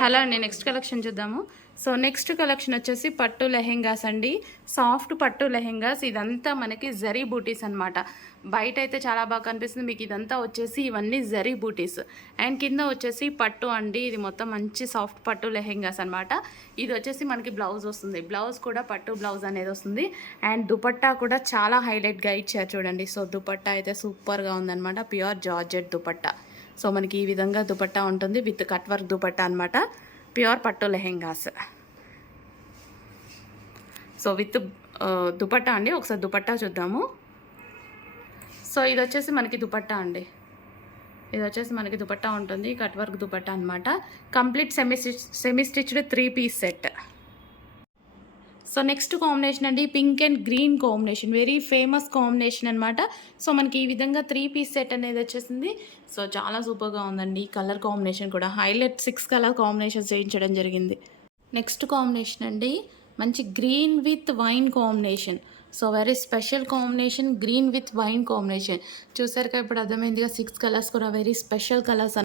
Hello అండి, next collection చూద్దాము. So next collection వచ్చేసి పట్టు లెహెంగాస్ అండి. సాఫ్ట్ పట్టు లెహెంగాస్. ఇదంతా మనకి జరీ బూటీస్ అనమాట. బయట అయితే చాలా బాగా కనిపిస్తుంది. మీకు ఇదంతా వచ్చేసి ఇవన్నీ జరీ బూటీస్ అండ్ కింద వచ్చేసి పట్టు అండి. ఇది మొత్తం మంచి సాఫ్ట్ పట్టు లెహెంగాస్ అనమాట. ఇది వచ్చేసి మనకి బ్లౌజ్ వస్తుంది. బ్లౌజ్ కూడా పట్టు బ్లౌజ్ అనేది వస్తుంది. అండ్ దుపట్టా కూడా చాలా హైలైట్గా ఇచ్చారు చూడండి. సో దుపట్టా అయితే సూపర్గా ఉందన్నమాట. Pure georgette dupatta. సో మనకి ఈ విధంగా దుపట్టా ఉంటుంది విత్ కట్ వర్క్ దుపట్టా అనమాట. ప్యూర్ పట్టు లెహెంగాస్. సో విత్ దుపట్టా అండి. ఒకసారి దుపట్టా చూద్దాము. సో ఇది వచ్చేసి మనకి దుపట్టా అండి. ఇది వచ్చేసి మనకి దుపట్టా ఉంటుంది. కట్ వర్క్ దుపట్టా అనమాట. Complete semi stitched 3 piece set. So next combination అండి, pink and green combination. Very famous combination అనమాట. సో మనకి ఈ విధంగా 3 పీస్ సెట్ అనేది వచ్చేసింది. సో చాలా సూపర్గా ఉందండి. కలర్ కాంబినేషన్ కూడా హైలైట్ 6 కలర్ కాంబినేషన్స్ చేయించడం జరిగింది. నెక్స్ట్ కాంబినేషన్ అండి, మంచి green with wine combination. So very special combination, green with wine combination. చూసారుగా ఇప్పుడు అర్థమైందిగా 6 కలర్స్ కూడా వెరీ స్పెషల్ కలర్స్.